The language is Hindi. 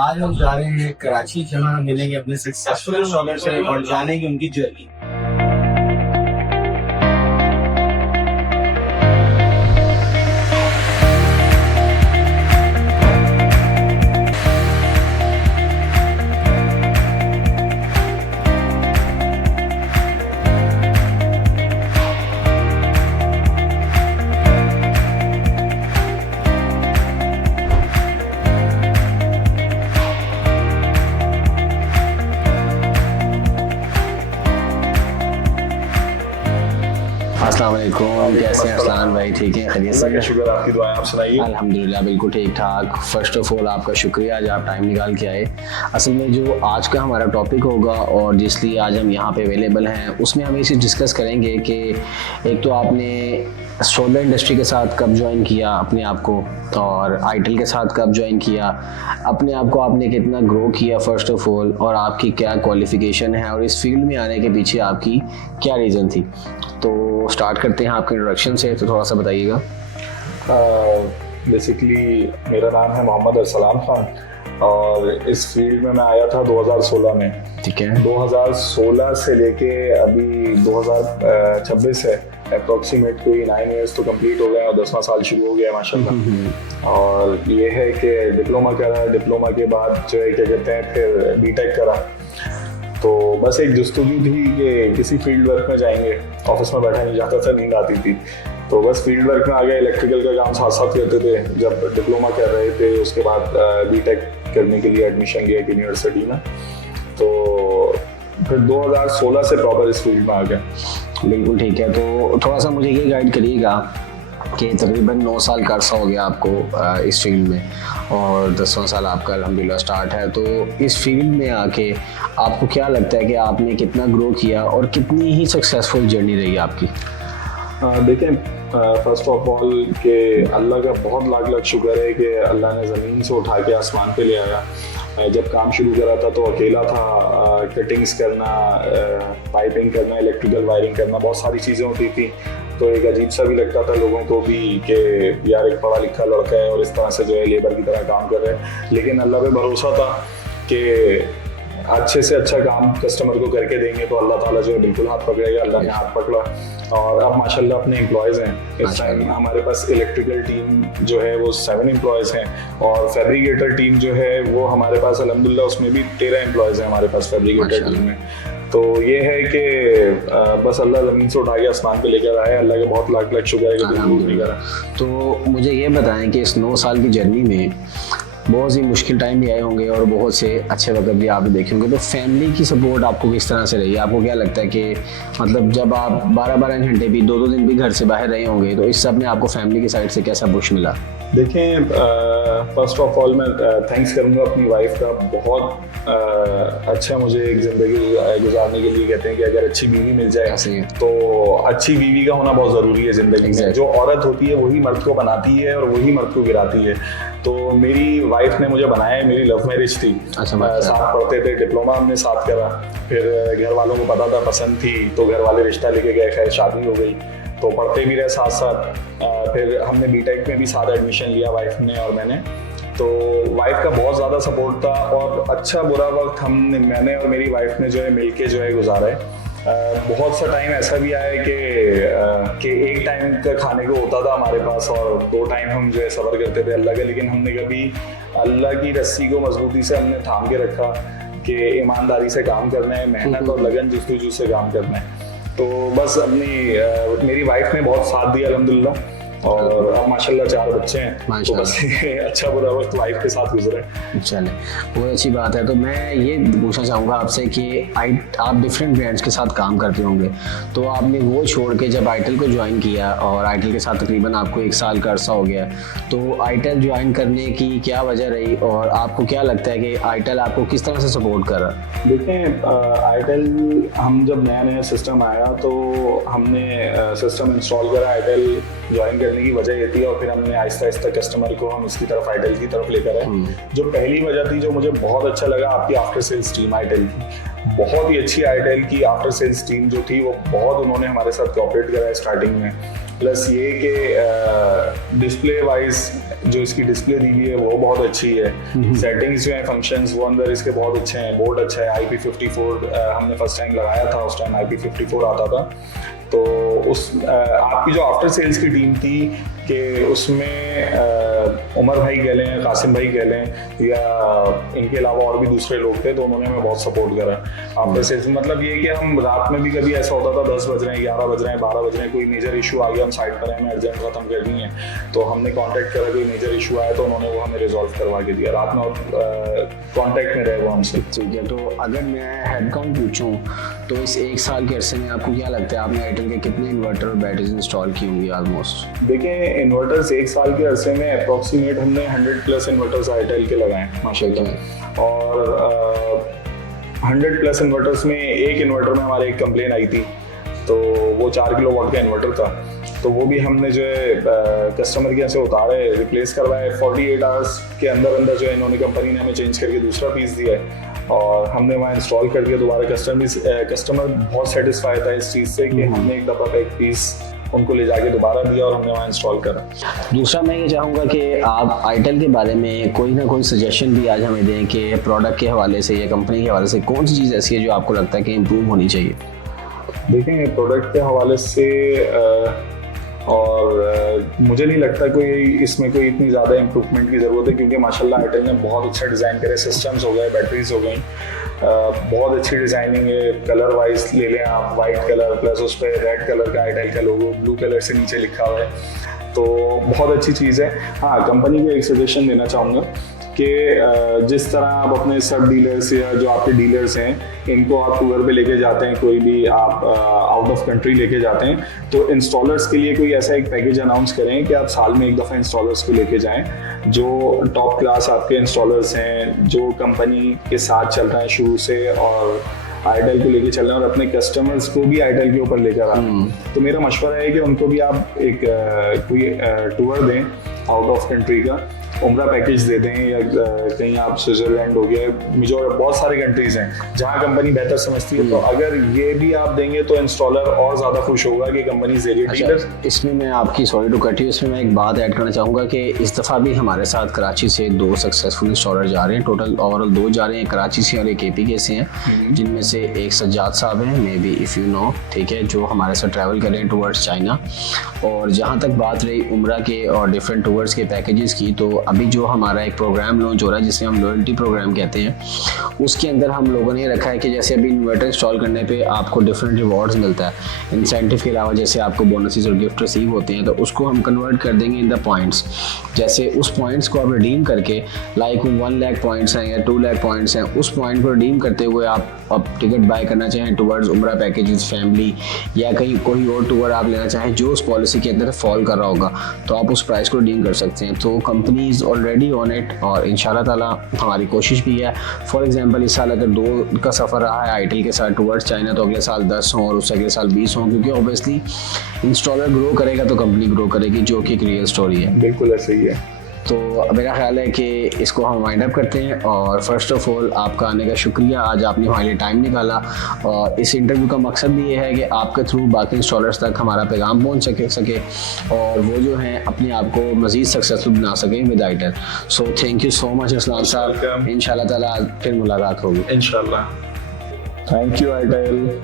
आज हम जा रहे हैं कराची, जहाँ मिलेंगे अपने सक्सेसफुल इंस्टॉलर से और जानेंगे उनकी जर्नी। अस्सलाम वालेकुम, कैसे हैं अरसलान भाई? ठीक है, खैरियत से? अल्लाह का शुक्र, आपकी दुआएं, आप सुनाइए। अल्हम्दुलिल्लाह बिल्कुल ठीक ठाक। फ़र्स्ट ऑफ़ ऑल आपका शुक्रिया, आज आप टाइम निकाल के आए। असल में जो आज का हमारा टॉपिक होगा और जिसलिए आज हम यहाँ पे अवेलेबल हैं, उसमें हम इसे डिस्कस करेंगे कि एक तो आपने सोलर इंडस्ट्री के साथ कब ज्वाइन किया अपने आप को, और आईटेल के साथ कब ज्वाइन किया अपने आप को, आपने कितना ग्रो किया फ़र्स्ट ऑफ़ ऑल, और आपकी क्या क्वालिफ़िकेशन है और इस फील्ड में आने के पीछे आपकी क्या रीज़न थी। तो स्टार्ट करते हैं आपके इंट्रोडक्शन से, तो थोड़ा सा बताइएगा। बेसिकली मेरा नाम है मोहम्मद अरसलान ख़ान और इस फील्ड में मैं आया था 2016 में। ठीक है। 2016 से लेके अभी 2026 है, अप्रॉक्सीमेट कोई 9 ईयर्स तो कंप्लीट हो गए और 10वां साल शुरू हो गया माशाल्लाह। और ये है कि डिप्लोमा करा, डिप्लोमा के बाद जो है क्या कहते हैं फिर बीटेक करा। तो बस एक जस्तुजू थी कि किसी फील्ड वर्क में जाएंगे, ऑफिस में बैठा नहीं जाता था, नींद आती थी, तो बस फील्ड वर्क में आ गया। इलेक्ट्रिकल का काम साथ साथ करते थे जब डिप्लोमा कर रहे थे। उसके बाद बीटेक करने के लिए एडमिशन लिया एक यूनिवर्सिटी में, तो फिर 2016 से प्रॉपर इस फील्ड में आ गया। बिल्कुल ठीक है। तो थोड़ा सा मुझे ये गाइड करिएगा कि तकरीबन 9 साल का अर्सा हो गया आपको इस फील्ड में, और 10वां साल आपका अल्हम्दुलिल्लाह स्टार्ट है। तो इस फील्ड में आके आपको क्या लगता है कि आपने कितना ग्रो किया और कितनी ही सक्सेसफुल जर्नी रही आपकी? देखें, फर्स्ट ऑफ ऑल कि अल्लाह का बहुत लाख लाख शुक्र है कि अल्लाह ने ज़मीन से उठा के आसमान पे ले आया। जब काम शुरू करा था तो अकेला था, कटिंग्स करना, पाइपिंग करना, इलेक्ट्रिकल वायरिंग करना, बहुत सारी चीज़ें होती थी। तो एक अजीब सा भी लगता था लोगों को भी कि यार एक पढ़ा लिखा लड़का है और इस तरह से जो है लेबर की तरह काम कर रहे हैं। लेकिन अल्लाह पे भरोसा था कि अच्छे से अच्छा काम कस्टमर को करके देंगे तो अल्लाह ताला जो है बिल्कुल हाथ पकड़ेगा। अल्लाह ने हाथ पकड़ा और अब माशाल्लाह अपने एम्प्लॉयज़ हैं। इस टाइम हमारे पास इलेक्ट्रिकल टीम जो है वो 7 एम्प्लॉयज़ हैं, और फैब्रिकेटर टीम जो है वो हमारे पास अल्हम्दुलिल्लाह उसमें भी 13 एम्प्लॉयज़ हैं हमारे पास फैब्रिकेटर टीम में। तो ये है कि बस अल्लाह ज़मीन से उठा के आसमान पे लेकर आया। अल्लाह का बहुत लाख लाख शुक्र है कि बिल्कुल नहीं करा। तो मुझे ये बताएं कि इस 9 साल की जर्नी में बहुत सी मुश्किल टाइम भी आए होंगे और बहुत से अच्छे वक्त भी आप देखे होंगे, तो फैमिली की सपोर्ट आपको किस तरह से रही? आपको क्या लगता है कि मतलब जब आप 12-12 घंटे भी 2-2 दिन भी घर से बाहर रहे होंगे, तो इस सब में आपको फैमिली की साइड से कैसा पुश मिला? देखें, फर्स्ट ऑफ ऑल मैं थैंक्स करूँगा अपनी वाइफ का। बहुत अच्छा मुझे एक ज़िंदगी गुजारने के लिए कहते हैं कि अगर अच्छी बीवी मिल जाए तो अच्छी बीवी का होना बहुत ज़रूरी है ज़िंदगी में। जो औरत होती है वही मर्द को बनाती है और वही मर्द को गिराती है। तो मेरी वाइफ ने मुझे बनाया, मेरी लव मैरिज थी। साथ पढ़ते थे, डिप्लोमा हमने साथ करा, फिर घर वालों को पता था, पसंद थी तो घर वाले रिश्ता लेके गए, खैर शादी हो गई। तो पढ़ते भी रहे साथ साथ। फिर हमने बीटेक में भी साथ एडमिशन लिया वाइफ ने और मैंने। तो वाइफ का बहुत ज़्यादा सपोर्ट था और अच्छा बुरा वक्त मैंने और मेरी वाइफ ने जो है मिलके जो है गुजारा है। बहुत सा टाइम ऐसा भी आया कि एक टाइम का खाने को होता था हमारे पास और 2 टाइम हम जो है सब्र करते थे अल्लाह का। लेकिन हमने कभी अल्लाह की रस्सी को मजबूती से हमने थाम के रखा कि ईमानदारी से काम करना है, मेहनत और लगन जस्तुजू से काम करना है। तो बस मेरी वाइफ ने बहुत साथ दिया अल्हम्दुलिल्लाह, और अब माशाल्लाह 4 बच्चे हैं। तो बस अच्छा बुरा वक्त वाइफ के साथ गुजरा है। चले, बहुत अच्छी बात है। तो मैं ये पूछना चाहूँगा आपसे कि आप डिफरेंट ब्रांड्स के साथ काम करते होंगे, तो आपने वो छोड़ के जब आईटेल को ज्वाइन किया और आईटेल के साथ तकरीबन आपको 1 साल का अर्सा हो गया, तो आईटेल ज्वाइन करने की क्या वजह रही और आपको क्या लगता है कि आईटेल आपको किस तरह से सपोर्ट कर रहा? देखें, आईटेल हम जब नया नया सिस्टम आया तो हमने सिस्टम इंस्टॉल करा। आईटेल ज्वाइन करने की वजह ये थी और फिर हमने आहिस्ता आहिस्ता कस्टमर को हम इसकी तरफ आईटेल की तरफ लेकर आए। जो पहली वजह थी जो मुझे बहुत अच्छा लगा, आपकी आफ्टर सेल्स टीम आईटेल की बहुत ही अच्छी। आईटेल की आफ्टर सेल्स टीम जो थी वो बहुत उन्होंने हमारे साथ कोऑपरेट करा है स्टार्टिंग में। प्लस ये कि डिस्प्ले वाइज जो इसकी डिस्प्ले दी हुई है वो बहुत अच्छी है, सेटिंग्स जो है फंक्शंस वो अंदर इसके बहुत अच्छे हैं, बोर्ड अच्छा है, IP54 हमने फर्स्ट टाइम लगाया था, उस टाइम IP54 आता था। तो उस आपकी जो आफ्टर सेल्स की टीम थी कि उसमें उमर भाई कह लें, कासिम भाई कह लें, या इनके अलावा और भी दूसरे लोग थे, तो उन्होंने हमें बहुत सपोर्ट करा आफ्टर सेल्स। मतलब ये कि हम रात में भी कभी ऐसा होता था 10 बज रहे हैं, 11 बज रहे हैं, 12 बज रहे हैं, कोई मेजर इशू आ गया, हम साइट पर हैं, हमें अर्जेंट खत्म करनी है, तो हमने कॉन्टैक्ट करा, कोई मेजर इशू आया तो उन्होंने वो हमें रिजॉल्व करवा के दिया, रात में कॉन्टैक्ट में रहे वो हमसे। ठीक है, तो अगर मैं हेड काउंट पूछूं तो इस 1 साल के अरसे में आपको क्या लगता है आपने आईटेल के कितने इन्वर्टर और बैटरीज इंस्टॉल की होंगी ऑलमोस्ट? देखिए इन्वर्टर्स 1 साल के अरसे में अप्रॉक्सीमेट हमने 100+ इन्वर्टर्स आईटेल के लगाए हैं माशाल्लाह, और 100+ इन्वर्टर्स में एक इन्वर्टर में हमारे एक कंप्लेन आई थी, तो वो 4 किलोवाट का इन्वर्टर था, तो वो भी हमने जो है कस्टमर के यहाँ से उतारे, रिप्लेस करवाए, 48 आवर्स के अंदर अंदर जो है इन्होंने कंपनी ने हमें चेंज करके दूसरा पीस दिया है, और हमने वहाँ इंस्टॉल कर दिया दोबारा। कस्टमर बहुत सेटिस्फाई था इस चीज़ से कि हमने एक दफ़ा का एक पीस उनको ले जाके दोबारा दिया और हमने वहाँ इंस्टॉल करा। दूसरा मैं ये चाहूँगा कि आप आईटेल के बारे में कोई ना कोई सजेशन भी आज हमें दें कि प्रोडक्ट के हवाले से या कंपनी के हवाले से कौन सी चीज़ ऐसी है जो आपको लगता है कि इम्प्रूव होनी चाहिए? देखें प्रोडक्ट के हवाले से और मुझे नहीं लगता कोई इसमें कोई इतनी ज़्यादा इम्प्रूवमेंट की ज़रूरत है, क्योंकि माशाल्लाह आईटेल ने बहुत अच्छा डिज़ाइन करे, सिस्टम्स हो गए, बैटरीज हो गई, बहुत अच्छी डिज़ाइनिंग है, कलर वाइज ले लें आप, वाइट कलर प्लस उस पर रेड कलर का आईटेल का लोगो ब्लू कलर से नीचे लिखा हुआ है, तो बहुत अच्छी चीज़ है। हाँ, कंपनी को एक सजेशन देना चाहूँगा कि जिस तरह आप अपने सब डीलर्स या जो आपके डीलर्स हैं इनको आप टूर पे लेके जाते हैं, कोई भी आप आउट ऑफ कंट्री लेके जाते हैं, तो इंस्टॉलर्स के लिए कोई ऐसा एक पैकेज अनाउंस करें कि आप साल में एक दफ़ा इंस्टॉलर्स को लेके जाएं, जो टॉप क्लास आपके इंस्टॉलर्स हैं, जो कंपनी के साथ चल रहे हैं शुरू से और आईटेल को लेके चल रहे हैं और अपने कस्टमर्स को भी आईटेल के ऊपर लेकर आए हैं। तो मेरा मशवरा है कि उनको भी आप एक कोई टूर दें आउट ऑफ कंट्री का, उम्रा पैकेज दे दें, या कहीं आप स्विट्जरलैंड हो गया, मेजोर बहुत सारे कंट्रीज हैं जहाँ कंपनी बेहतर समझती है, तो अगर ये भी आप देंगे तो इंस्टॉलर और ज़्यादा खुश होगा कि कंपनी ज़रिए डीलर। इसमें मैं आपकी सॉरी टू कट यू, इसमें मैं एक बात ऐड करना चाहूँगा कि इस दफ़ा भी हमारे साथ कराची से 2 सक्सेसफुल इंस्टॉलर जा रहे हैं, टोटल ओवरऑल 2 जा रहे हैं, कराची से और एक AP के से हैं, जिनमें से एक सज्जाद साहब हैं, may be if you know, ठीक है, जो हमारे साथ ट्रैवल कर रहे हैं टूवर्ड्स चाइना। और जहाँ तक बात रही उम्रा के और डिफरेंट टूवर्ड्स के पैकेजेस की, तो अभी जो हमारा एक प्रोग्राम लॉन्च हो रहा है जिसे हम लॉयल्टी प्रोग्राम कहते हैं, उसके अंदर हम लोगों ने रखा है कि जैसे अभी इन्वर्टर इंस्टॉल करने पे आपको डिफरेंट रिवॉर्ड्स मिलता है इंसेंटिव के अलावा, जैसे आपको बोनसेस और गिफ्ट रिसीव होते हैं, तो उसको हम कन्वर्ट कर देंगे इन द पॉइंट्स। जैसे उस पॉइंट्स को आप रिडीम करके, लाइक 1 लाख पॉइंट्स हैं या 2 लाख पॉइंट्स हैं, उस पॉइंट को रिडीम करते हुए आप अब टिकट बाय करना चाहें टुवर्ड्स उम्रा पैकेजेस, फैमिली या कहीं कोई और टूर आप लेना चाहें जो उस पॉलिसी के अंदर फॉल कर रहा होगा, तो आप उस प्राइस को रिडीम कर सकते हैं। तो company is already on it और इंशाल्लाह ताला हमारी कोशिश भी है। फॉर एग्जांपल इस साल अगर 2 का सफ़र रहा है आईटेल के साथ टुवर्ड्स चाइना, तो अगले साल 10 हों और उससे अगले साल 20 हों, क्योंकि ऑब्वियसली इंस्टॉलर ग्रो करेगा तो कंपनी ग्रो करेगी, जो कि एक रियल स्टोरी है। बिल्कुल ऐसे ही है। तो मेरा ख्याल है कि इसको हम वाइंड अप करते हैं, और फर्स्ट ऑफ ऑल आपका आने का शुक्रिया, आज आपने हमारे लिए टाइम निकाला, और इस इंटरव्यू का मकसद भी ये है कि आपके थ्रू बाकी इंस्टॉलर्स तक हमारा पैगाम पहुंच सके और वो जो हैं अपने आप को मज़ीद सक्सेसफुल बना सकें with itel. So thank you so much असलाम साहब, इंशाल्लाह ताला फिर मुलाकात होगी। इंशाल्लाह। Thank you itel.